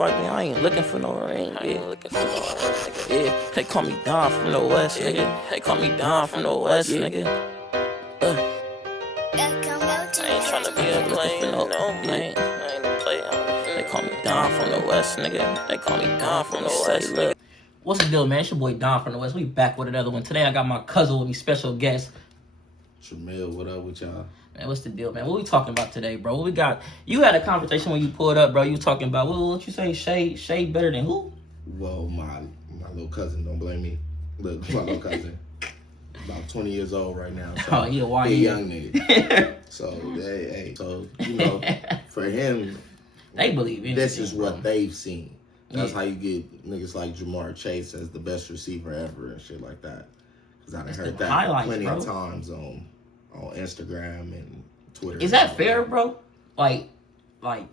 Right now, I ain't looking for no ring, nigga. Yeah, they call me Don from the West, nigga. They call me Don from the West, nigga. I ain't tryna be a player, no, man. I ain't a player. They call me Don from the West, nigga. They call me Don from the West, nigga. What's the deal, man? It's your boy Don from the West. We back with another one. Today I got my cousin with me, special guest. Tremil, what up with y'all? Man, what's the deal, man? What we talking about today, bro? What we got? You had a conversation when you pulled up, bro. You talking about, what you say, Shay better than who? Well, my little cousin, don't blame me. Look, my little cousin. About 20 years old right now. So Oh, yeah, why? He a young nigga. So, hey, so, you know, for him, they believe anything, this is what bro. they've seen. That's how you get niggas like Jamar Chase as the best receiver ever and shit like that. Because I've heard that plenty of times on Instagram and Twitter. Is that fair, bro? Like,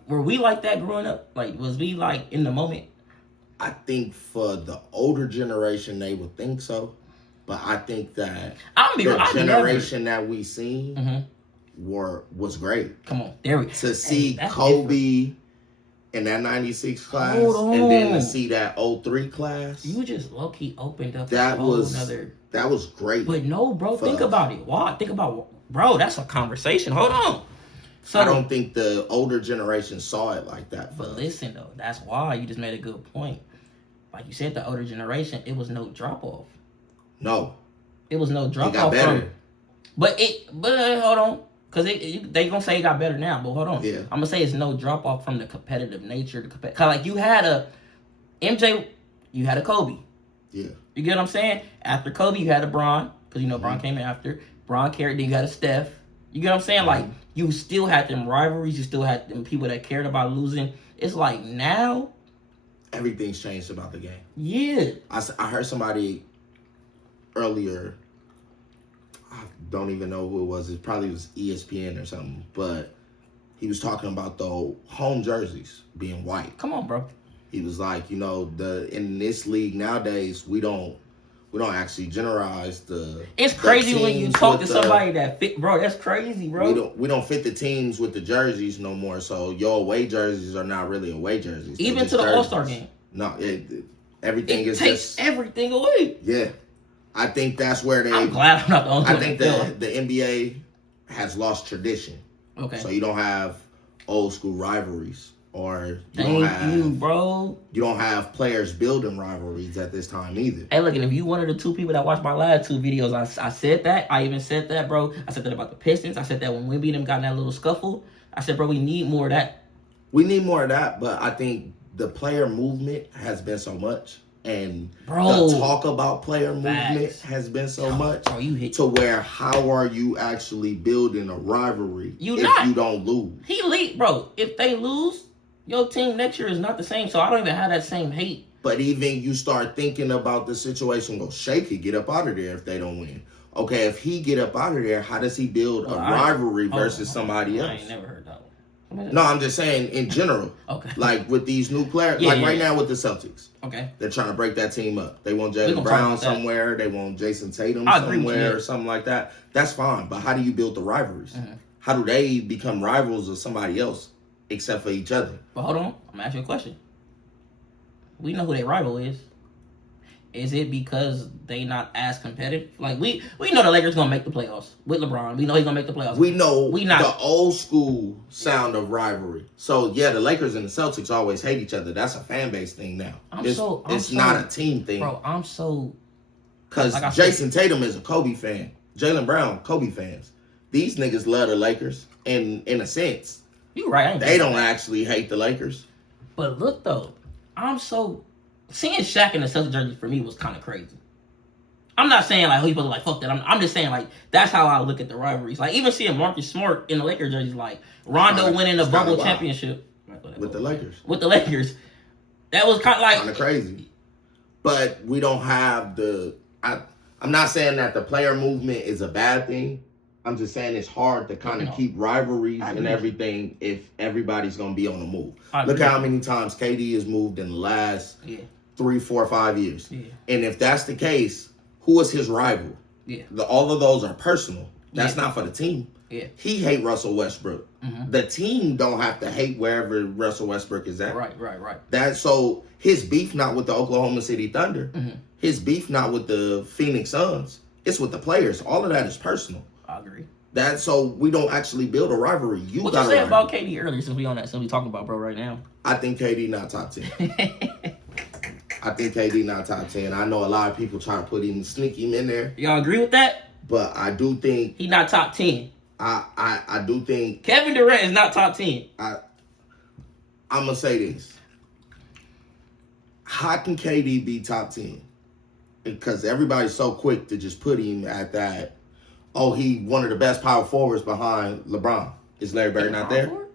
were we like that growing up? Like, was we like in the moment? I think for the older generation, they would think so. But I think that the generation that we seen was great. Come on, there we go. To see Kobe in that 96 class and then to see that 03 class. You just low-key opened up that was great. But no, bro, think about it. Why? Think about, bro, that's a conversation. Hold on. So I don't think the older generation saw it like that. But listen, though, that's why you just made a good point. Like you said, the older generation, it was no drop-off. No. It was no drop-off. It got better. But hold on. Because they going to say it got better now, but hold on. Yeah. I'm going to say it's no drop-off from the competitive nature. Because, like, you had a MJ, you had a Kobe. Yeah. You get what I'm saying? After Kobe, you had a Bron. Because, you know, Bron came in after. Bron carried, then you had a Steph. You get what I'm saying? Like, you still had them rivalries. You still had them people that cared about losing. It's like now. Everything's changed about the game. Yeah. I heard somebody earlier, I don't even know who it was. It probably was ESPN or something, but he was talking about the home jerseys being white. Come on, bro. He was like, you know, in this league nowadays, we don't actually generalize the. It's crazy when you talk to somebody that fit, bro. That's crazy, bro. We don't fit the teams with the jerseys no more. So your away jerseys are not really away jerseys. Even to the All-Star game. No, everything it is takes just everything away. Yeah. I think that's where I'm glad I'm not the only one. I think the NBA you lost tradition. Okay. So you don't have old school rivalries, or you don't have players building rivalries at this time either. Hey, look, and if you one of the two people that watched my last two videos, I said that. I even said that, bro. I said that about the Pistons. I said that when Wemby and them got in that little scuffle. I said, bro, we need more of that. We need more of that, but I think the player movement has been so much. And the talk about player movement has been so much to where how are you actually building a rivalry if you don't lose? Bro, if they lose, your team next year is not the same, so I don't even have that same hate. But even you start thinking about the situation, well, Shea could get up out of there if they don't win. Okay, if he get up out of there, how does he build a rivalry versus somebody else? I ain't never heard that one. No, I'm just saying in general. Okay. Like with these new players, right now with the Celtics. Okay. They're trying to break that team up. They want Jaylen Brown somewhere. They want Jason Tatum somewhere or something like that. That's fine. But how do you build the rivalries? How do they become rivals of somebody else except for each other? But hold on. I'm going to ask you a question. We know who their rival is. Is it because they not as competitive? Like, we know the Lakers going to make the playoffs with LeBron. We know he's going to make the playoffs. We know the old school sound of rivalry. So, yeah, the Lakers and the Celtics always hate each other. That's a fan base thing now. It's not a team thing. Bro, Because Jason Tatum is a Kobe fan. Jaylen Brown, Kobe fans. These niggas love the Lakers in a sense. You right. They don't actually hate the Lakers. But look, though. Seeing Shaq in the Celtics jersey for me was kind of crazy. I'm not saying like, he's supposed to like, fuck that. I'm just saying like, that's how I look at the rivalries. Like even seeing Marcus Smart in the Lakers jersey, like Rondo winning the bubble championship. With the Lakers. With the Lakers. That was kind of like. Kind of crazy. But we don't have I'm not saying that the player movement is a bad thing. I'm just saying it's hard to kind of keep rivalries and everything if everybody's going to be on the move. Look how many times KD has moved in the last 3, 4, 5 years. Yeah. And if that's the case, who is his rival? Yeah. All of those are personal. That's not for the team. Yeah. He hate Russell Westbrook. Mm-hmm. The team don't have to hate wherever Russell Westbrook is at. Right. That's so his beef not with the Oklahoma City Thunder. Mm-hmm. His beef not with the Phoenix Suns. It's with the players. All of that is personal. I agree. That so we don't actually build a rivalry. What you say about KD earlier since we on that? Since we talking about bro right now. I think KD not top 10. I think KD not top 10. I know a lot of people try to put him, sneak him in there. Y'all agree with that? But I do think he not top 10. I do think Kevin Durant is not top 10. I'm gonna say this. How can KD be top 10? Because everybody's so quick to just put him at that. Oh, he one of the best power forwards behind LeBron. Is Larry Bird not there? Forward?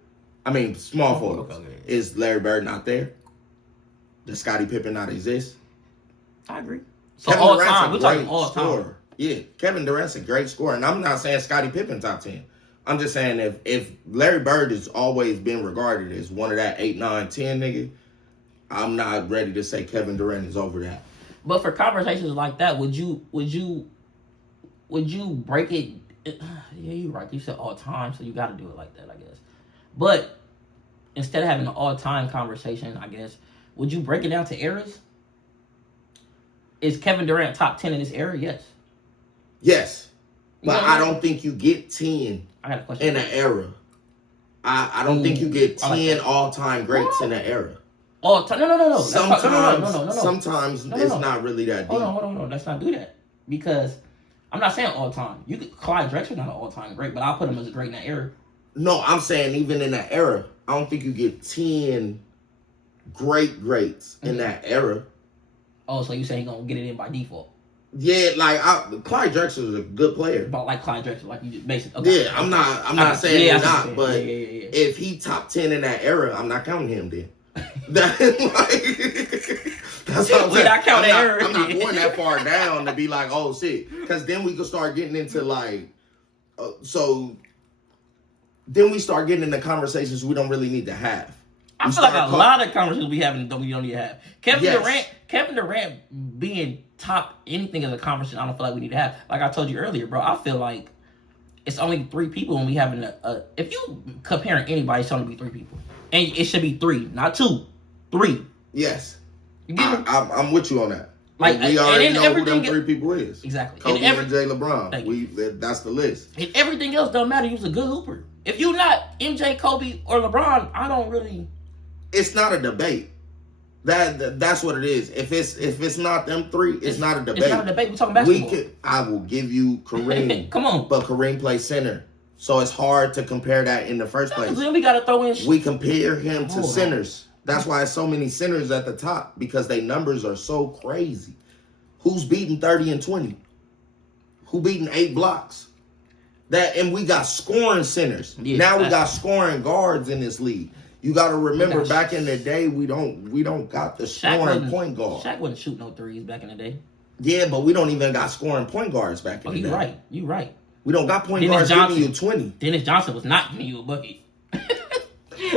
I mean, small forward. Okay. Is Larry Bird not there? Does Scottie Pippen not exist? I agree. So Kevin all Durant's time, we're talking all scorer. Time. Yeah, Kevin Durant's a great scorer, and I'm not saying Scottie Pippen top 10. I'm just saying if Larry Bird has always been regarded as one of that 8, 9, 10 nigga, I'm not ready to say Kevin Durant is over that. But for conversations like that, would you break it? Yeah, you're right. You said all time, so you got to do it like that, I guess. But instead of having an all-time conversation, I guess, would you break it down to eras? Is Kevin Durant top 10 in this era? Yes. Yes. But I don't think you get 10 I got a question in an era. I don't think you get 10 all-time greats in an era. All time? No. Sometimes it's not really that deep. Hold on. Let's not do that. Because I'm not saying all time. Clyde Drexler's not an all-time great, but I'll put him as a great in that era. No, I'm saying even in that era, I don't think you get 10 greats in that era. Oh, so you say he's going to get it in by default? Yeah, like Clyde Drexler is a good player. But like Clyde Drexler, like you just basically. Okay. Yeah, I'm not saying he's not, but if he top 10 in that era, I'm not counting him then. That's what I'm saying. I'm not going that far down to be like, oh shit, because then we could start getting into like, then we start getting into conversations we don't really need to have. I feel like a lot of conversations we don't need to have. Kevin Durant being top anything as a conversation, I don't feel like we need to have. Like I told you earlier, bro, I feel like it's only 3 people when we having if you comparing anybody, it's only be 3 people. And it should be 3, not 2. 3. Yes. I'm with you on that. Like we already know who them 3 people is. Exactly. Kobe and MJ, LeBron. That's the list. And everything else don't matter. You're a good hooper. If you're not MJ, Kobe, or LeBron, I don't really. It's not a debate. That's what it is. If it's not them 3, it's not a debate. It's not a debate. We're talking basketball. I will give you Kareem. Come on. But Kareem plays center. So it's hard to compare that in the first place. Then we got to throw in. We compare him to centers. That's why so many centers at the top, because their numbers are so crazy. Who's beating 30 and 20? Who beating 8 blocks? And we got scoring centers. Yeah, now we got scoring guards in this league. You got to remember, back in the day, we don't got the scoring point guard. Shaq wasn't shooting no threes back in the day. Yeah, but we don't even got scoring point guards back in the day. You right. We don't got point guards giving you 20. Dennis Johnson was not giving you a bucket.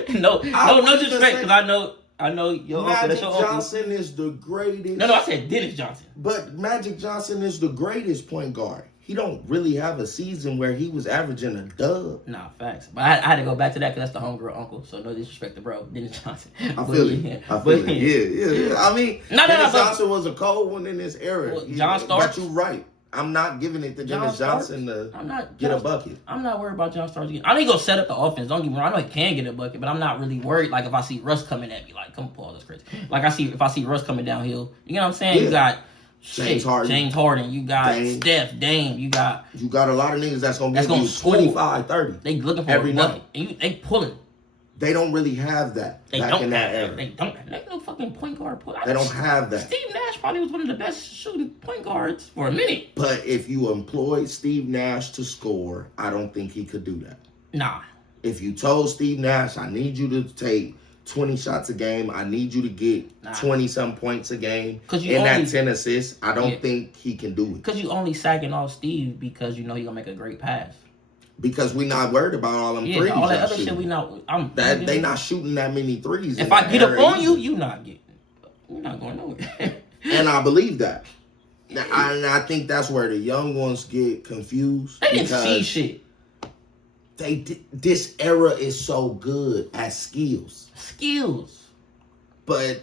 no disrespect, because I know your Magic Johnson is the greatest. No, I said Dennis Johnson. But Magic Johnson is the greatest point guard. He don't really have a season where he was averaging a dub. Nah, facts. But I had to go back to that because that's the homegirl uncle. So no disrespect to bro, Dennis Johnson. I feel it. Yeah. I mean, Dennis Johnson was a cold one in this era. Well, John Starks. But you're right. I'm not giving it to Dennis Johnson to get a bucket. I'm not worried about John Starks. I know he's going to set up the offense. Don't get me wrong. I know he can get a bucket, but I'm not really worried. Like, if I see Russ coming at me, like, come on, Paul, that's crazy. Like, if I see Russ coming downhill, you know what I'm saying? Yeah. You got James Harden. You got Steph, Dame. You got a lot of niggas that's going to give you 25, 30. They looking for every night. And they pulling. They don't really have that in that era. They don't. They no fucking point guard pull. They don't have that. Steve Nash probably was one of the best shooting point guards for a minute. But if you employed Steve Nash to score, I don't think he could do that. Nah. If you told Steve Nash, I need you to take 20 shots a game, I need you to get 20-some points a game, that 10 assists, I don't think he can do it. Because you only sagging off Steve because you know he's going to make a great pass. Because we not worried about all them threes. All that other shit we not. They not shooting that many threes. If I get up on you, you're not going nowhere. And I believe that. And I think that's where the young ones get confused. They didn't see shit. This era is so good at skills. Skills. But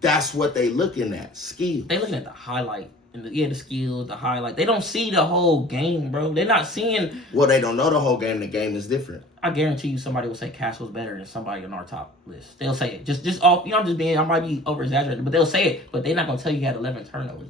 that's what they looking at. Skills. They looking at the highlight. And the skills, the highlight. They don't see the whole game, bro. They're not seeing. Well, they don't know the whole game. The game is different. I guarantee you, somebody will say Castle's better than somebody on our top list. They'll say it. Just off. You know, I might be over exaggerating, but they'll say it. But they're not gonna tell you he had 11 turnovers.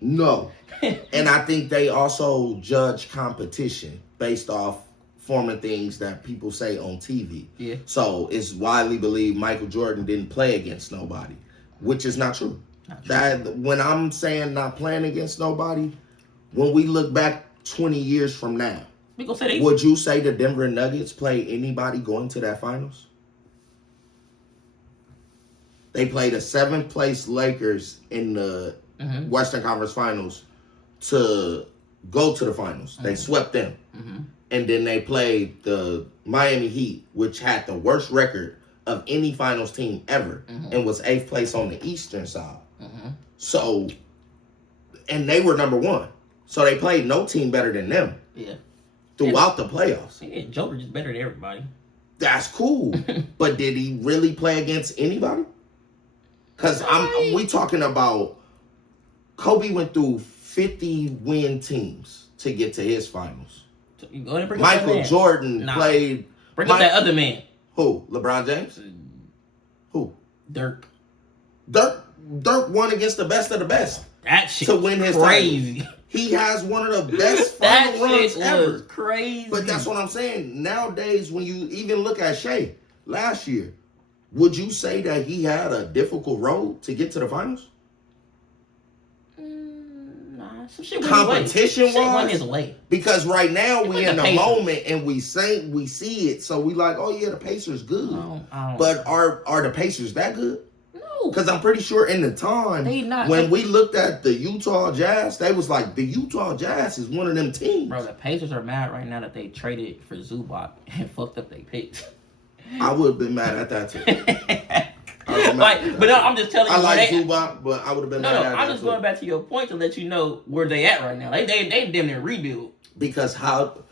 No, and I think they also judge competition based off forming things that people say on TV. Yeah. So it's widely believed Michael Jordan didn't play against nobody, which is not true. That when I'm saying not playing against nobody, when we look back 20 years from now, we gonna say would you say the Denver Nuggets play anybody going to that finals? They played a 7th place Lakers in the Western Conference Finals to go to the finals. They swept them. And then they played the Miami Heat, which had the worst record of any finals team ever and was 8th place on the Eastern side. So, and they were number 1. So they played no team better than them. Yeah. Throughout the playoffs. Yeah, Joker just better than everybody. That's cool. But did he really play against anybody? Because we talking about Kobe went through 50 win teams to get to his finals. So you go ahead and bring Michael up Jordan played. Bring up that other man. Who? LeBron James? Who? Dirk. Dirk won against the best of the best. That shit to win his crazy. Title. He has one of the best final runs ever. Crazy. But that's what I'm saying. Nowadays, when you even look at Shea last year, would you say that he had a difficult road to get to the finals? Nah, some shit competition went his way. Because right now we in the moment and we see it, so we like, oh yeah, the Pacers good. But are the Pacers that good? Because I'm pretty sure in the time when we looked at the Utah Jazz, they was like, the Utah Jazz is one of them teams. Bro, the Pacers are mad right now that they traded for Zubac and fucked up their picks. I would have been mad at that too. I'm just telling you. I like Zubac, but I would have been mad at that. I'm just going back to your point to let you know where they at right now. They damn near rebuild. Because how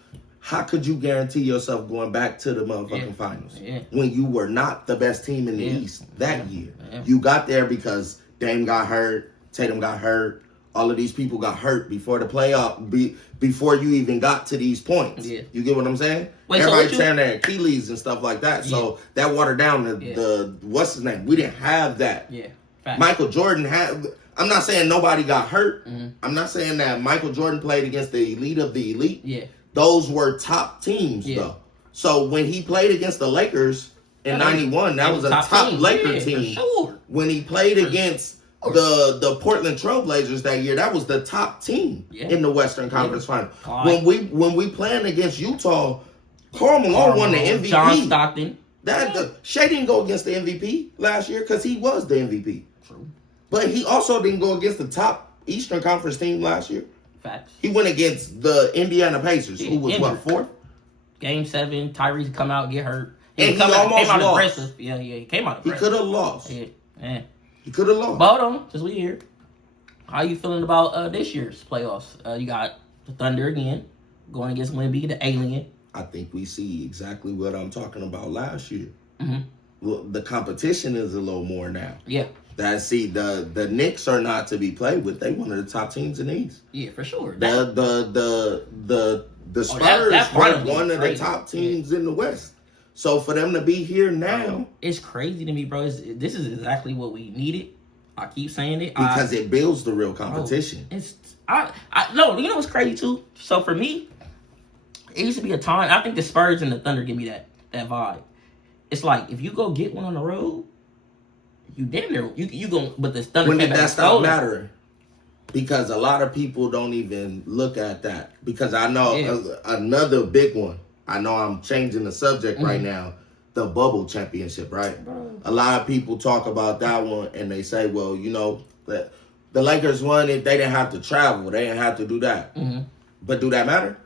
could you guarantee yourself going back to the motherfucking finals when you were not the best team in the East that year? You got there because Dame got hurt, Tatum got hurt, all of these people got hurt before the playoff, before you even got to these points. Yeah. You get what I'm saying? Everybody tearing their Achilles and stuff like that. So that watered down the what's his name? We didn't have that. Yeah. Michael Jordan had. I'm not saying nobody got hurt. I'm not saying that Michael Jordan played against the elite of the elite. Yeah. Those were top teams, though. So when he played against the Lakers in '91, that was a top Laker team. For sure. When he played against the Portland Trailblazers that year, that was the top team in the Western Conference Final. When we playing against Utah, Karl Malone won the MVP. John Stockton. Shea didn't go against the MVP last year because he was the MVP. True. But he also didn't go against the top Eastern Conference team last year. Facts. He went against the Indiana Pacers, who was what, 4th? Game 7, Tyrese come out, get hurt. He almost lost. Aggressive. Yeah, he came out aggressive. He could have lost. Yeah. He could have lost. But hold on, since we here, how you feeling about this year's playoffs? You got the Thunder again, going against Wemby, the alien. I think we see exactly what I'm talking about last year. Well, the competition is a little more now. Yeah. The Knicks are not to be played with. They one of the top teams in the East. Yeah, for sure. The Spurs were one of the top teams in the West. So for them to be here now, it's crazy to me, bro. This is exactly what we needed. I keep saying it because it builds the real competition. No, you know what's crazy too. So for me, it used to be a time. I think the Spurs and the Thunder give me that vibe. It's like if you go get one on the road. You damn near you go, but the Thunder. When did that stop mattering? Because a lot of people don't even look at that. Because I know another big one. I know I'm changing the subject right now. The bubble championship, right? A lot of people talk about that one and they say, well, you know, the Lakers won it. They didn't have to travel. They didn't have to do that. But do that matter?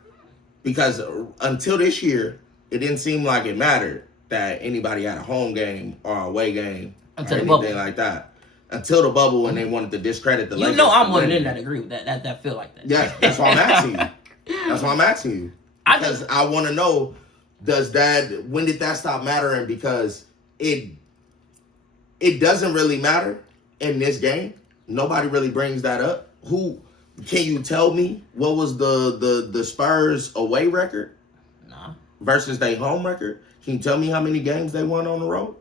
Because until this year, it didn't seem like it mattered that anybody had a home game or a away game. Until the bubble. Like that. Until the bubble when they wanted to discredit the Lakers. You know I'm one of them that agree with that. That feel like that. Yeah, that's why I'm asking you. That's why I'm asking you. Because I want to know when did that stop mattering? Because it doesn't really matter in this game. Nobody really brings that up. Who can you tell me what was the Spurs away record? Nah. Versus their home record? Can you tell me how many games they won on the road?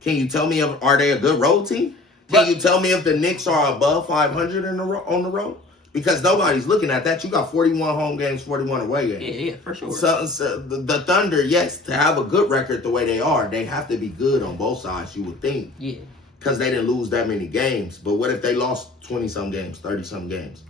Can you tell me are they a good road team? Can you tell me if the Knicks are above 500 on the road? Because nobody's looking at that. You got 41 home games, 41 away games. Yeah, for sure. So the Thunder, yes, to have a good record the way they are, they have to be good on both sides, you would think. Yeah. Because they didn't lose that many games. But what if they lost 20-some games, 30-some games?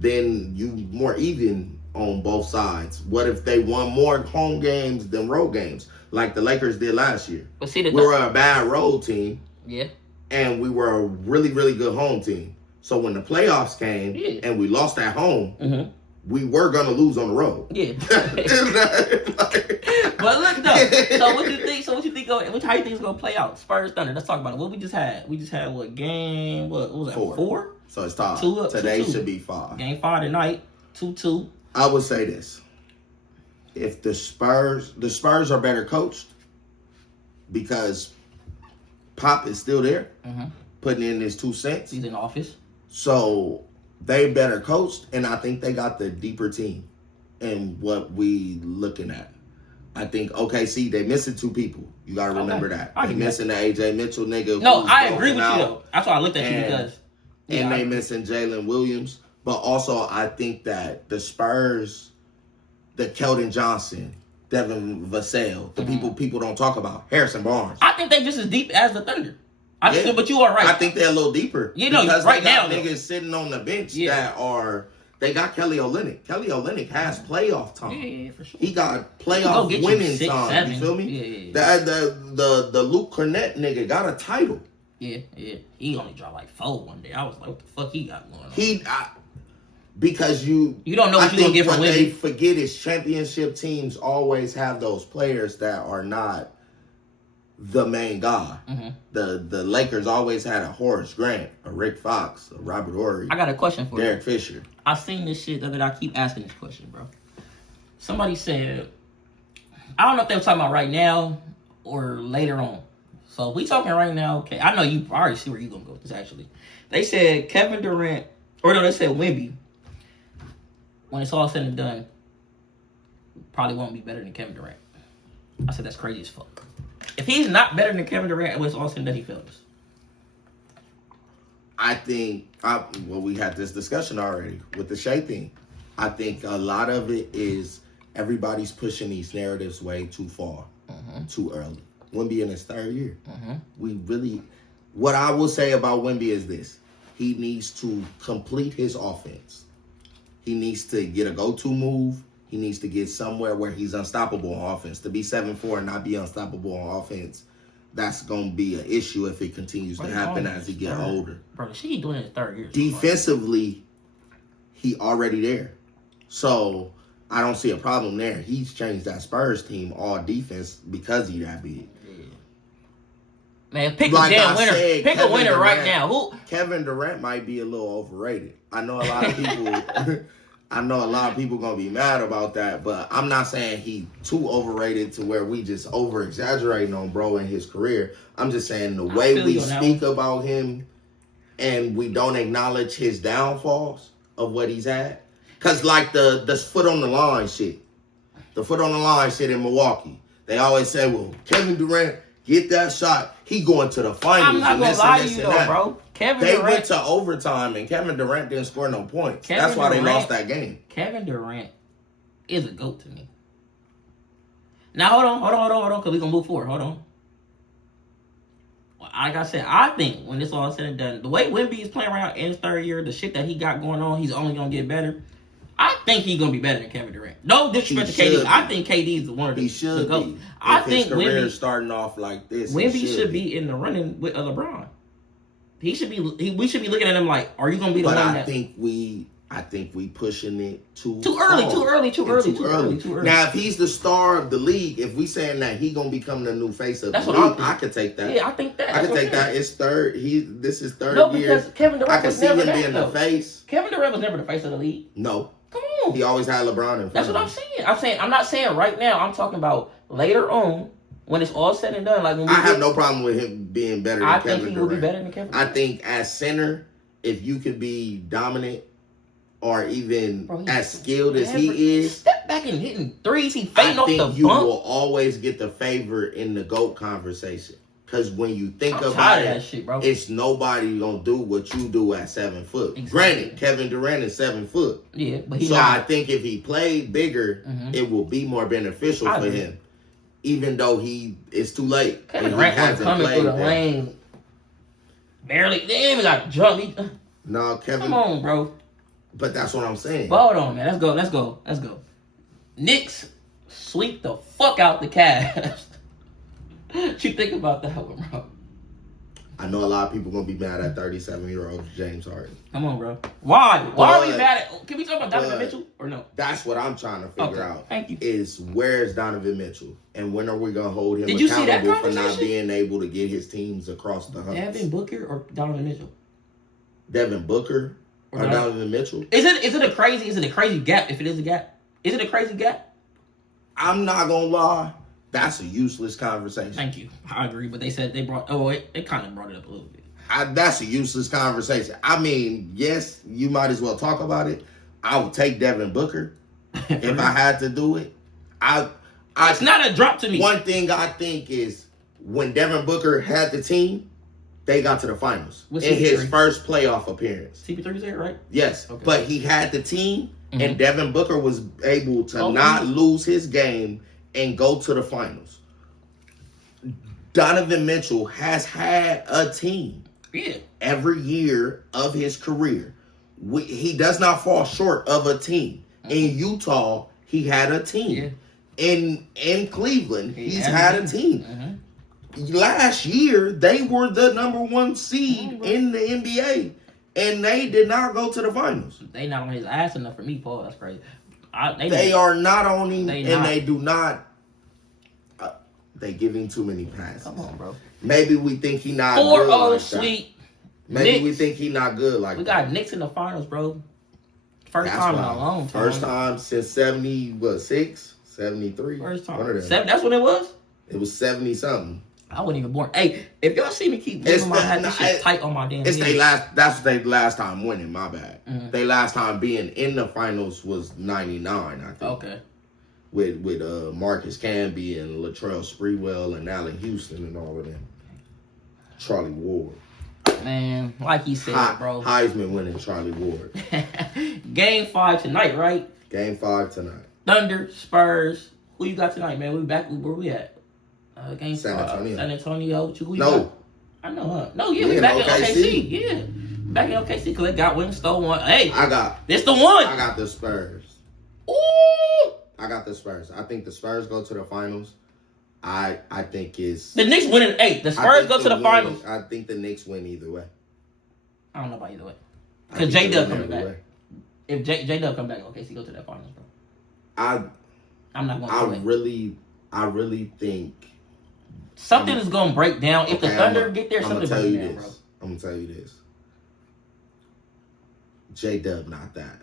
Then you more even on both sides. What if they won more home games than road games, like the Lakers did last year? But see, we were a bad road team. Yeah. And we were a really, really good home team. So when the playoffs came and we lost at home, we were going to lose on the road. Yeah. But look, though. So what you think? How you think it's going to play out? Spurs Thunder. Let's talk about it. What we just had? We just had what game? What was that? 4? So it's tied. 2 up. Today 2-2. should be 5. Game 5 tonight. 2-2. I would say this. If the Spurs are better coached because Pop is still there, putting in his 2 cents. He's in office. So they better coached, and I think they got the deeper team in what we looking at. I think OKC, they missing 2 people. You got to remember that. They missing the AJ Mitchell nigga. No, I agree with you, though. That's why I looked at you because. And they missing Jalen Williams. But also, I think that the Spurs, the Keldon Johnson, Devin Vassell, the people don't talk about, Harrison Barnes. I think they just as deep as the Thunder. But you are right. I think they're a little deeper. You know, because right they got now, niggas sitting on the bench that are. They got Kelly Olynyk. Kelly Olynyk has playoff time. Yeah, for sure. He got playoff winning 6, time. 7. You feel me? Yeah. The Luke Cornett nigga got a title. Yeah. He only dropped like 4 one day. I was like, what the fuck he got going on? Because you don't know what you're gonna get from Wemby. They Wemby. forget is championship teams always have those players that are not the main guy. The Lakers always had a Horace Grant, a Rick Fox, a Robert Horry. I got a question for you. Derek Fisher. I seen this shit that I keep asking this question, bro. Somebody said, I don't know if they were talking about right now or later on. So if we talking right now, okay, I know you I already see where you gonna go with this actually. They said Kevin Durant, or no, they said Wemby, when it's all said and done, probably won't be better than Kevin Durant. I said that's crazy as fuck. If he's not better than Kevin Durant, when it's all said and done, he fails. I think, we had this discussion already with the Shea thing. I think a lot of it is everybody's pushing these narratives way too far, too early. Wemby in his 3rd year. What I will say about Wemby is this. He needs to complete his offense. He needs to get a go-to move. He needs to get somewhere where he's unstoppable on offense. To be 7'4" and not be unstoppable on offense, that's going to be an issue if it continues to happen as he get older. Bro, she doing it in his 3rd year. Defensively, he already there. So I don't see a problem there. He's changed that Spurs team all defense because he that big. Man, pick a damn winner. Pick a winner right now. Who? Kevin Durant might be a little overrated. I know a lot of people. I know a lot of people gonna be mad about that, but I'm not saying he too overrated to where we just over exaggerating on bro in his career. I'm just saying the way we speak about him and we don't acknowledge his downfalls of what he's had. Cause like the foot on the line shit, the foot on the line shit in Milwaukee, they always say, well, Kevin Durant. Get that shot. He going to the finals. I'm not gonna lie to you though, bro. They went to overtime and Kevin Durant didn't score no points. That's why they lost that game. Kevin Durant is a GOAT to me. Now hold on, because we're gonna move forward. Hold on. Like I said, I think when this all said and done, the way Wemby is playing right now in his 3rd year, the shit that he got going on, he's only gonna get better. I think he's gonna be better than Kevin Durant. No disrespect to KD. I think KD is one of the. He should be. I think his career Wemby is starting off like this. Wemby should be in the running with LeBron. He should be. We should be looking at him like, are you gonna be the one? I think we pushing it too early. Now, if he's the star of the league, if we saying that he gonna become the new face of the league, I could take that. Yeah, I think that. I could take that. It's third. This is 3rd no, year. Because Kevin Durant I can was see never him that, being though. the face. Kevin Durant was never the face of the league. No. Come on. He always had LeBron in front. That's what I'm saying. I'm not saying right now. I'm talking about later on, when it's all said and done, like when I have no problem with him being better than Kevin Durant. I think he will be better than Kevin Durant. I think as center, if you could be dominant or even as skilled as he is, step back and hitting threes, he fading off the bump. You will always get the favor in the GOAT conversation. Because when you think about it, shit, bro. It's nobody gonna do what you do at 7 foot. Exactly. Granted, Kevin Durant is 7 foot. Yeah, but I think if he played bigger, it will be more beneficial for him. Even though it's too late. Kevin Durant wasn't coming through the lane. Barely. They ain't even got to jump. No, Kevin. Come on, bro. But that's what I'm saying. Hold on, man. Let's go. Knicks sweep the fuck out the Cavs. What you think about that one, bro? I know a lot of people going to be mad at 37-year-old James Harden. Come on, bro. Why are we mad at... Can we talk about Donovan Mitchell or no? That's what I'm trying to figure out. Thank you. Is where's Donovan Mitchell? And when are we going to hold him accountable for not being able to get his teams across the hump? Devin Booker or Donovan Mitchell? Devin Booker or Donovan Mitchell? Is it a crazy gap if it is a gap? Is it a crazy gap? I'm not going to lie. That's a useless conversation. Thank you. I agree, but they said it kind of brought it up a little bit. That's a useless conversation. I mean, yes, you might as well talk about it. I would take Devin Booker if I had to do it. It's not a drop to me. One thing I think is when Devin Booker had the team, they got to the finals in his first playoff appearance. CP3 was there, right? Yes, okay. But he had the team, and Devin Booker was able to not lose his game and go to the finals. Donovan Mitchell has had a team every year of his career. He does not fall short of a team. In Utah, he had a team. In Cleveland, he's had a team. Last year, they were the number 1 seed in the NBA, and they did not go to the finals. They not on his ass enough for me, Paul. That's crazy. They are not on him, they do not. They give him too many passes. Come on, bro. Maybe we think he not 4-0 good like sweep. Maybe Knicks. we think he not good like we got Knicks in the finals, bro. First time in a long time. First time since 76, 73. First time. One of them. That's what it was? It was 70 something. I wasn't even born. Hey, if y'all see me keep moving my head, this shit tight on my damn head. That's their last time winning, my bad. Their last time being in the finals was 99, I think. Okay. With Marcus Camby and Latrell Sprewell and Allen Houston and all of them. Charlie Ward. Man, like he said, bro. Heisman winning Charlie Ward. Game 5 tonight, right? Game 5 tonight. Thunder, Spurs. Who you got tonight, man? We back. Where we at? Game San 5. Antonio. San Antonio. Who you No. got? I know, huh? No, we back in OKC. Yeah. Back in OKC because they got win, stole one. Hey. This the one. I got the Spurs. Ooh. I got the Spurs. I think the Spurs go to the finals. I think it's... The Knicks winning. Hey, the Spurs go to the finals. I think the Knicks win either way. I don't know about either way. Because J-Dub coming back. Way. If J-Dub come back, okay, so go to that finals, bro. I'm not going to I really think... Something is going to break down. If the Thunder get there, something break down, bro. I'm going to tell you this. J-Dub not that.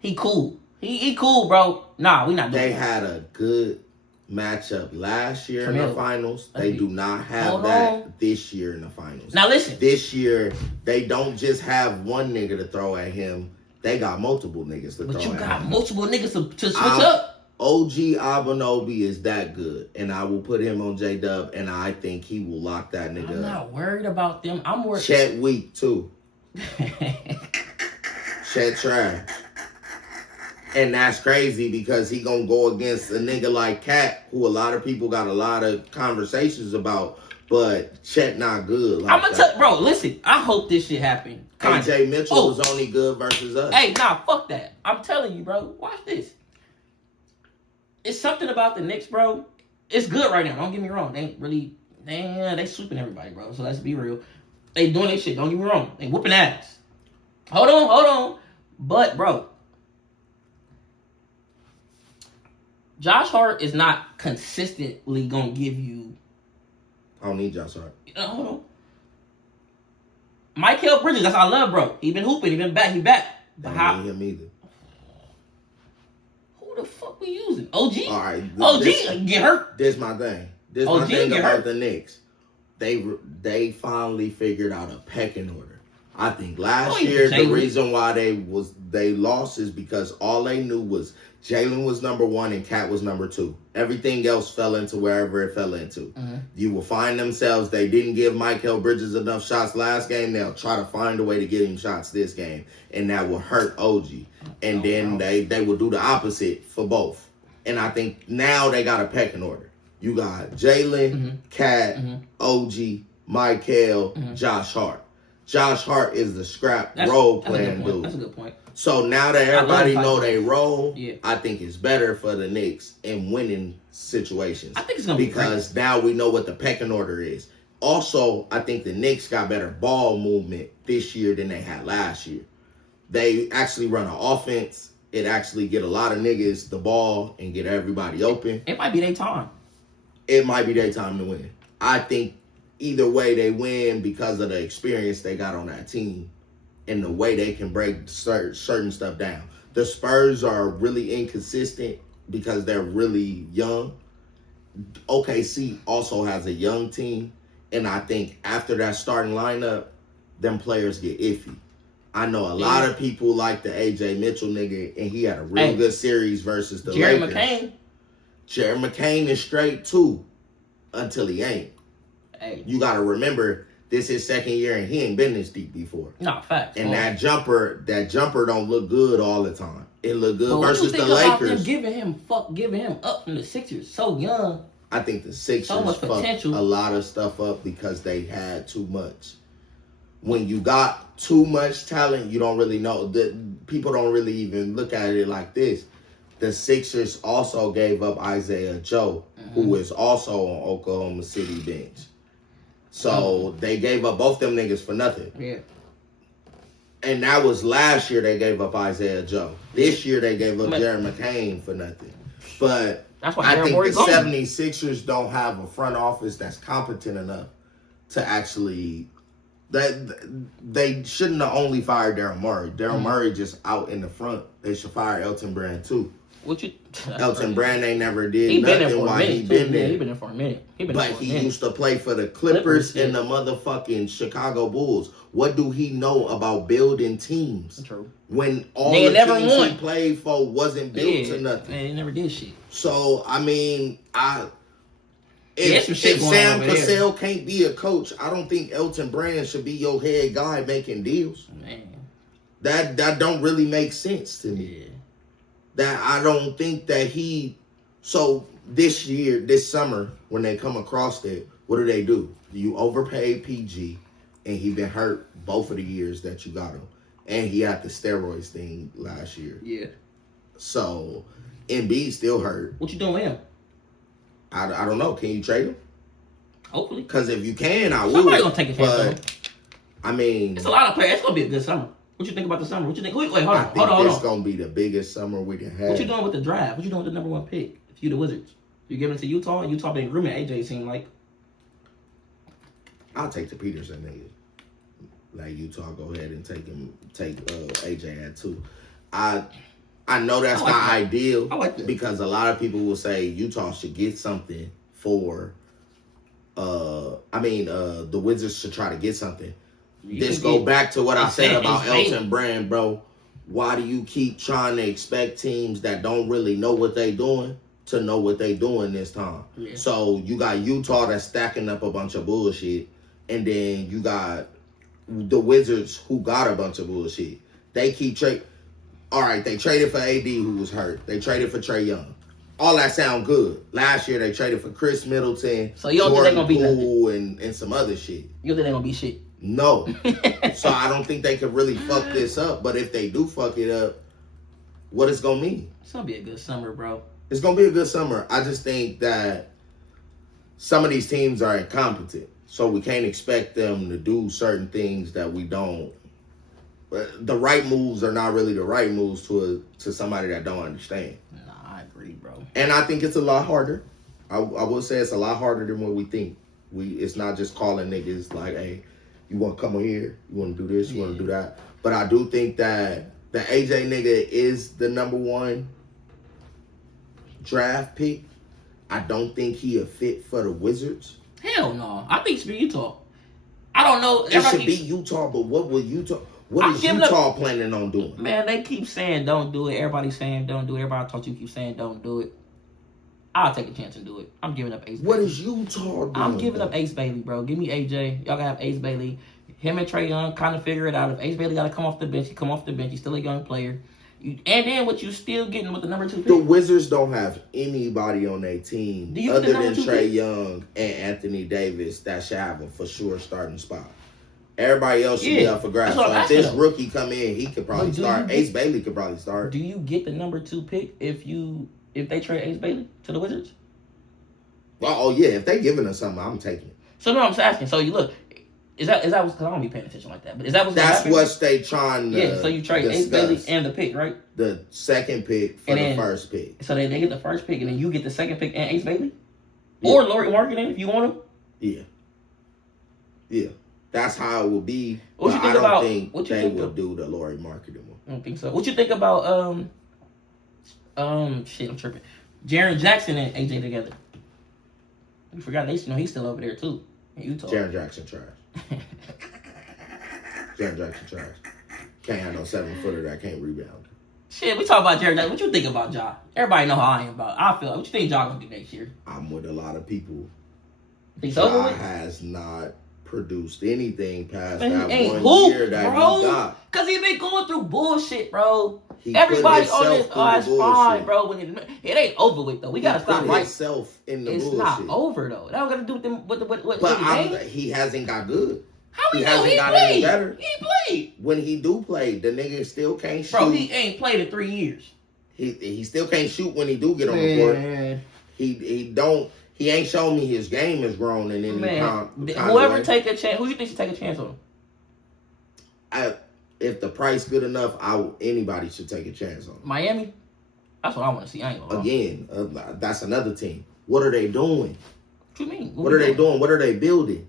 He cool. He cool, bro. Nah, we not doing They that. had a good matchup last year in the finals. They do not have Hold that on. this year in the finals. Now listen. This year, they don't just have one nigga to throw at him. They got multiple niggas to throw at him. But you got multiple niggas to switch up. OG Anunoby is that good, and I will put him on J-Dub, and I think he will lock that nigga up. I'm not worried about them. I'm worried. Chet weak, too. Chet trash. And that's crazy because he gonna go against a nigga like Cat, who a lot of people got a lot of conversations about, but Chet not good. Like I'm gonna tell, bro. Listen, I hope this shit happen. AJ Mitchell was only good versus us. Hey, nah, fuck that. I'm telling you, bro. Watch this. It's something about the Knicks, bro. It's good right now. Don't get me wrong. They ain't really, they sweeping everybody, bro. So let's be real. They doing their shit. Don't get me wrong. They whooping ass. Hold on. But, bro, Josh Hart is not consistently going to give you... I don't need Josh Hart. Hold on. Mikal Bridges, that's I love, bro. He been hooping. He been back. He back. Don't need him either. Who Who the fuck we using? OG? All right. OG get hurt. This my thing. This my OG thing get about hurt. the Knicks. They finally figured out a pecking order. I think last year the reason why they lost is because all they knew was Jalen was number 1 and Cat was number 2. Everything else fell into wherever it fell into. You will find themselves, they didn't give Mikal Bridges enough shots last game. They'll try to find a way to get him shots this game. And that will hurt OG. And then they will do the opposite for both. And I think now they got a pecking order. You got Jalen, Cat, OG, Mikal, Josh Hart. Josh Hart is the scrap role playing dude. That's a good point. So now that everybody know they role, I think it's better for the Knicks in winning situations. I think it's gonna be because now we know what the pecking order is. Also, I think the Knicks got better ball movement this year than they had last year. They actually run an offense. It actually get a lot of niggas the ball and get everybody open. It might be their time. It might be their time to win. I think either way they win because of the experience they got on that team and the way they can break certain stuff down. The Spurs are really inconsistent because they're really young. OKC also has a young team, and I think after that starting lineup, them players get iffy. I know a lot of people like the AJ Mitchell nigga, and he had a real good series versus the Lakers. Jared McCain is straight too, until he ain't. Hey. You got to remember, this is second year, and he ain't been this deep before. No, facts. And that jumper don't look good all the time. It look good versus the Lakers. Lakers. Giving him up from the Sixers, so young. I think the Sixers fucked a lot of stuff up because they had too much. When you got too much talent, you don't really know. People don't really even look at it like this. The Sixers also gave up Isaiah Joe, who is also on Oklahoma City bench. So they gave up both them niggas for nothing. Yeah. And that was last year they gave up Isaiah Joe. This year they gave up Jared McCain for nothing. But that's why I think the 76ers don't have a front office that's competent enough to actually... They shouldn't have only fired Daryl Murray. Daryl Murray just out in the front. They should fire Elton Brand too. Elton Brand ain't never did nothing while he been there. Yeah, he been there for a minute. But he used to play for the Clippers and the motherfucking Chicago Bulls. What do he know about building teams? True. When all the teams he played for wasn't built to nothing. They never did shit. So, I mean, if Sam Cassell can't be a coach, I don't think Elton Brand should be your head guy making deals. Man. That don't really make sense to me. Yeah. That I don't think that so this summer, when they come across it, what do? You overpaid PG, and he been hurt both of the years that you got him. And he had the steroids thing last year. Yeah. So, Embiid still hurt. What you doing with him? I don't know. Can you trade him? Hopefully. Because if you can, I will. Somebody gonna take a chance on him. I mean... It's a lot of players. It's gonna be a good summer. What you think about the summer? What you think? Wait, hold on. I think it's going to be the biggest summer we can have. What you doing with the draft? What you doing with the number 1 pick? If you the Wizards. You giving it to Utah? Utah been grooming AJ, seem like. I'll take the Peterson nigga. Like, Utah, go ahead and take AJ at 2. I know that's not ideal. I like that. Because a lot of people will say Utah should get something for... the Wizards should try to get something. This go back to what I said about Elton Brand, bro. Why do you keep trying to expect teams that don't really know what they doing to know what they doing this time? Yeah. So you got Utah that's stacking up a bunch of bullshit, and then you got the Wizards who got a bunch of bullshit. They keep trading. All right, they traded for AD who was hurt. They traded for Trae Young. All that sound good. Last year they traded for Chris Middleton, so you don't think they're gonna be nothing, and some other shit. You don't think they're gonna be shit? No. So I don't think they could really fuck this up. But if they do fuck it up, what it's gonna mean? It's gonna be a good summer, bro. It's gonna be a good summer. I just think that some of these teams are incompetent, so we can't expect them to do certain things that we don't. The right moves are not really the right moves to somebody that don't understand. Nah, I agree, bro. And I think it's a lot harder. I will say it's a lot harder than what we think. It's not just calling niggas like, hey, you want to come over here? You want to do this? You want to do that? But I do think that the AJ nigga is the number 1 draft pick. I don't think he a fit for the Wizards. Hell no. I think it should be Utah. I don't know. It should be Utah, but what will Utah? What is Utah planning on doing? Man, they keep saying don't do it. Everybody's saying don't do it. Everybody I talk to keep saying don't do it. I'll take a chance and do it. I'm giving up Ace Bailey. What is Utah doing? I'm giving up Ace Bailey, bro. Give me AJ. Y'all gotta have Ace Bailey. Him and Trae Young kind of figure it out. If Ace Bailey got to come off the bench, he come off the bench. He's still a young player. And then what you still getting with the number 2 pick? The Wizards don't have anybody on their team other than Trae Young and Anthony Davis that should have a for sure starting spot. Everybody else should be up for grabs. So if this rookie come in, he could probably start. Ace Bailey could probably start. Do you get the number 2 pick if they trade Ace Bailey to the Wizards? Well, oh yeah, if they giving us something, I'm taking it. So no, I'm just asking. So you look, is that what's, because I don't be paying attention like that, but is that what's that's what they trying to Yeah, so you trade Ace Bailey and the pick, right? The second pick for the first pick. So they get the first pick and then you get the second pick and Ace Bailey? Yeah. Or Lauri Markkanen if you want him? Yeah. Yeah. That's how it will be. What you think I don't think they will do the Lauri Markkanen one. I don't think so. What you think about shit, I'm tripping. Jaren Jackson and AJ together? You forgot he's still over there too. In Utah. Jaren Jackson trash. Jaren Jackson trash. Can't have no 7-footer that can't rebound. Shit, we talk about Jaren Jackson. What you think about Ja? Everybody know how I am about. I feel. What you think Ja gonna do next year? I'm with a lot of people. Ja has not produced anything past that one year that he got. Cause he been going through bullshit, bro. Everybody on this it's fine, bro. When it ain't over with though. We gotta stop right. In the it's bullshit. Not over though. That got to do with them. But he hasn't got good. How he hasn't got played? Any better. He played. When he do play, the nigga still can't shoot. Bro, he ain't played in 3 years. He still can't shoot when he do get on the court. He ain't shown me his game has grown in any kind whoever take a chance, who you think should take a chance on? If the price good enough, anybody should take a chance on him. Miami? That's what I want to see. I ain't gonna Again, that's another team. What are they doing? What you mean? What are they doing? What are they building?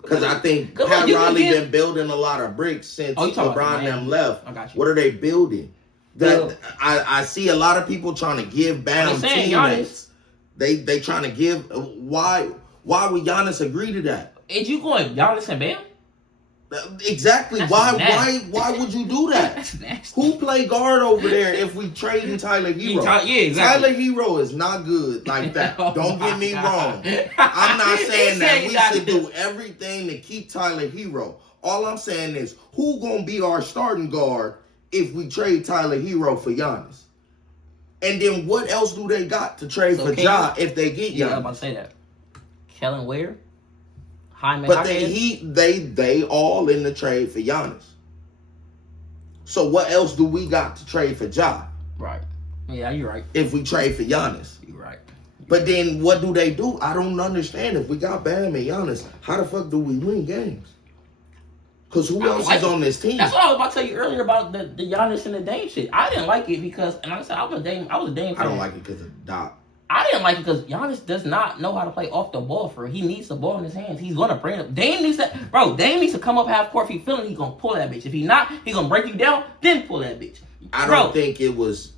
Because I think Pat Riley been building a lot of bricks since LeBron and them left. I got you. What are they building? I see a lot of people trying to give Bam teammates. They trying to give. Why would Giannis agree to that? Is you going Giannis and Bam? Exactly. That's why nasty. why would you do that? That's nasty. Who play guard over there if we trade in Tyler Hero? Yeah, exactly. Tyler Hero is not good like that. Don't get me wrong. I'm not saying that we should do everything to keep Tyler Hero. All I'm saying is who gonna be our starting guard if we trade Tyler Hero for Giannis? And then what else do they got to trade for Ja if they get Giannis? Yeah, I'm about to say that. Kellen Ware? But they all in the trade for Giannis. So what else do we got to trade for Ja? Right. Yeah, you're right. If we trade for Giannis. You're right. But then what do they do? I don't understand. If we got Bam and Giannis, how the fuck do we win games? Because who else is on this team? That's what I was about to tell you earlier about the Giannis and the Dame shit. I didn't like it because, and like I said, I was a Dame fan. I don't like it because of Doc. I didn't like it because Giannis does not know how to play off the ball for it. He needs the ball in his hands. He's gonna bring it. Dame needs to come up half court. If he feeling, he's gonna pull that bitch. If he not, he's gonna break you down, then pull that bitch. I don't think it was.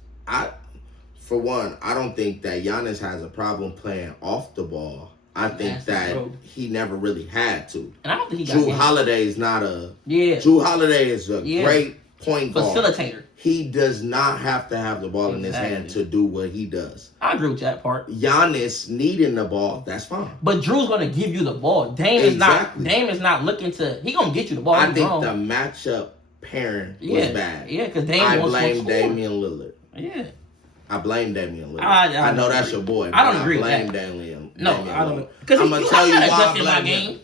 For one, I don't think that Giannis has a problem playing off the ball. I think that he never really had to. And I don't think he got Jrue Holiday is not a. Yeah. Jrue Holiday is a great point guard. Facilitator. He does not have to have the ball in his hand to do what he does. I agree with that part. Giannis needing the ball, that's fine. But Drew's gonna give you the ball. Dame is not looking to. He gonna get you the ball. I think the matchup pairing was bad. Yeah, because Dame. I blame Damian Lillard. Yeah. I blame Damian Lillard. I know that's your boy. I don't agree with that. I blame Damian. No, I don't. Because I'm gonna tell you why I blame him.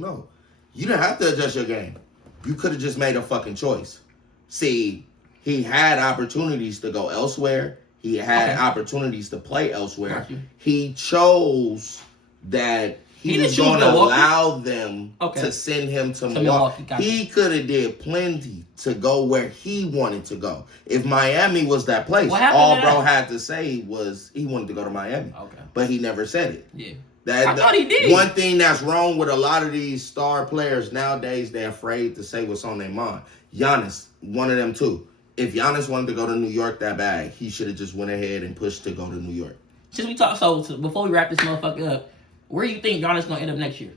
No. You didn't have to adjust your game. You could have just made a fucking choice. See, he had opportunities to go elsewhere. He had opportunities to play elsewhere. He chose that he was going to allow them to send him to Milwaukee. He could have did plenty to go where he wanted to go. If Miami was that place, all bro had to say was he wanted to go to Miami. Okay. But he never said it. Yeah. I thought he did. One thing that's wrong with a lot of these star players nowadays, they're afraid to say what's on their mind. Giannis, one of them too. If Giannis wanted to go to New York that bad, he should have just went ahead and pushed to go to New York. Since we talk, so before we wrap this motherfucker up, where do you think Giannis gonna end up next year?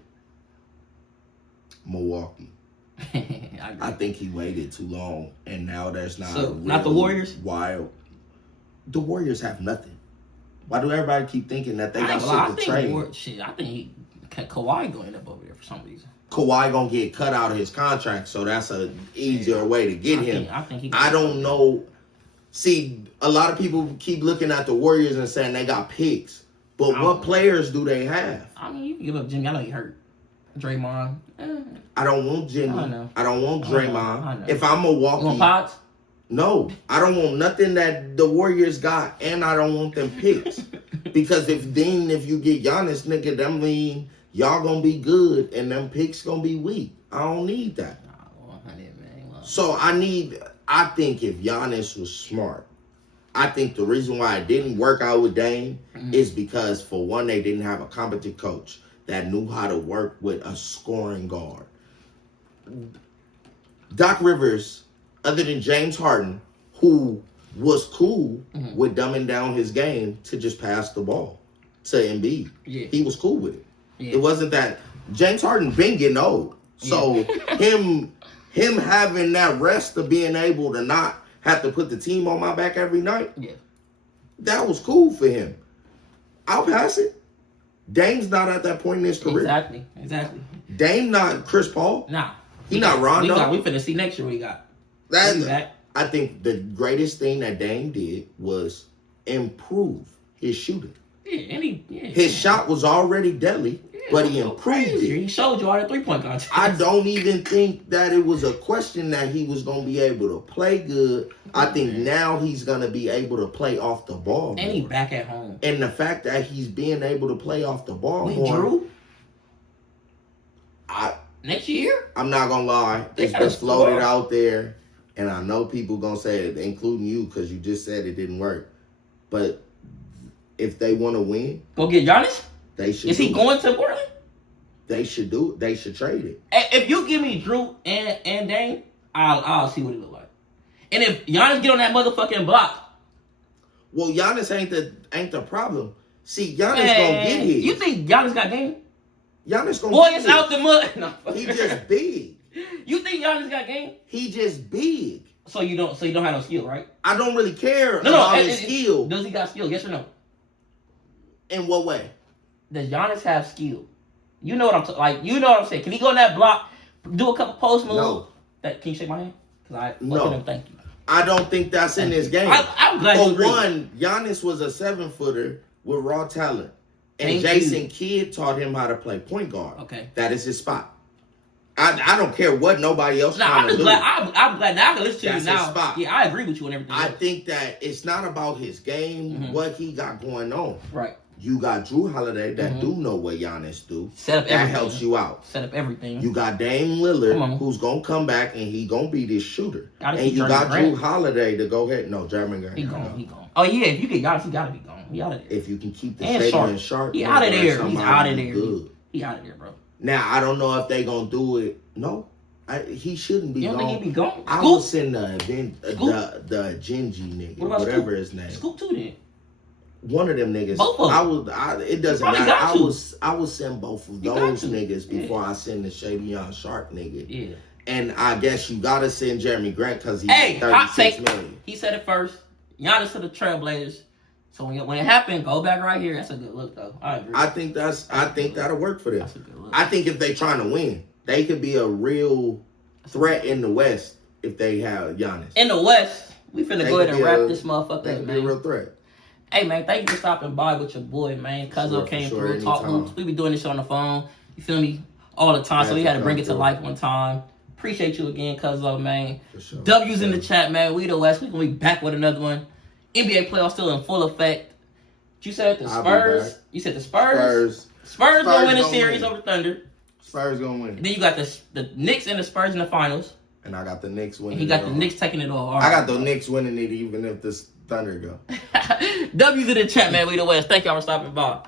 Milwaukee. I think he waited too long, and now there's not. So, not the Warriors? Wild. The Warriors have nothing. Why do everybody keep thinking that they got shit to trade? I think Kawhi gonna end up over there for some reason. Kawhi gonna get cut out of his contract, so that's an easier way to get him. I don't know. See, a lot of people keep looking at the Warriors and saying they got picks, but what players do they have? I mean, you can give up Jimmy. I know he hurt. Draymond. I don't want Jimmy. I don't want Draymond. I know. If I'm Milwaukee, you want Potts? No, I don't want nothing that the Warriors got, and I don't want them picks. Because if you get Giannis, nigga, that mean y'all gonna be good, and them picks gonna be weak. I don't need that. So I think if Giannis was smart, I think the reason why it didn't work out with Dame is because, for one, they didn't have a competent coach that knew how to work with a scoring guard. Doc Rivers, other than James Harden, who was cool with dumbing down his game to just pass the ball to Embiid. Yeah. He was cool with it. Yeah. It wasn't that James Harden been getting old. So him having that rest of being able to not have to put the team on my back every night, that was cool for him. I'll pass it. Dame's not at that point in his career. Exactly. Dame not Chris Paul. Nah. He not Rondo. We finna see next year what he got. I think the greatest thing that Dame did was improve his shooting. His shot was already deadly, but he improved it. He showed you all the 3-point contests. I don't even think that it was a question that he was going to be able to play good. I think now he's going to be able to play off the ball more. And he's back at home. And the fact that he's being able to play off the ball more. Drew? Next year? I'm not going to lie. It's been floated out there. And I know people going to say it, including you, because you just said it didn't work. But if they want to win, go get Giannis? They should. Is he going to Portland? They should do it. They should trade it. If you give me Drew and Dame, I'll see what it look like. And if Giannis get on that motherfucking block, well, Giannis ain't the problem. See, Giannis gonna get his. You think Giannis got game? Giannis gonna. Boy, it's out the mud. No. He just big. You think Giannis got game? He just big. So you don't have no skill, right? I don't really care about his skill. Does he got skill? Yes or no? In what way? Does Giannis have skill? You know what I'm You know what I'm saying? Can he go on that block, do a couple post moves? No. Can you shake my hand? No. Thank you. I don't think that's in his game. I'm glad you agree. For one, Giannis was a 7-footer with raw talent. And Jason Kidd taught him how to play point guard. Okay. That is his spot. I don't care what nobody else trying to do. I'm glad now I can listen to that's you now. His spot. Yeah, I agree with you on everything. I think that it's not about his game, what he got going on. Right. You got Drew Holiday that do know what Giannis do. Set up everything. That helps you out. Set up everything. You got Dame Lillard who's going to come back and he going to be this shooter. And you got Drew Holiday to go ahead. No, Jeremy Grant. He gone. Oh, yeah. If you get Giannis, he got to be gone. He out of there. If you can keep the stadium sharp. He out of there. He's out of there. He out of there, bro. Now, I don't know if they going to do it. No. He shouldn't be gone. You don't think he be gone? I will send the Gingy nigga, whatever his name. Scoop too then. One of them niggas. Both of them. It doesn't matter. I will send both of those niggas before I send the Shavion Sharp nigga. Yeah. And I guess you gotta send Jeremy Grant because he's $36 million. He said it first. Giannis to the Trailblazers. So when it happened, go back right here. That's a good look though. I agree. I think that'll work for them. That's a good look. I think if they trying to win, they could be a real threat in the West if they have Giannis. In the West, we finna go ahead and wrap this motherfucker up, man. Be a real threat. Hey, man, thank you for stopping by with your boy, man. Cuzzo came through, talk hoops. We be doing this shit on the phone, you feel me, all the time. So we had to bring it to life one time. Appreciate you again, Cuzzo, man. For sure. W's in the chat, man. We the West. We gonna be back with another one. NBA playoffs still in full effect. You said the Spurs. You said the Spurs. Spurs gonna win the series over Thunder. Spurs gonna win. Then you got the Knicks and the Spurs in the finals. And I got the Knicks winning. And he got the Knicks taking it all. I got the Knicks winning it even if the Thunder go. W's in the chat, man. We the West. Thank y'all for stopping by.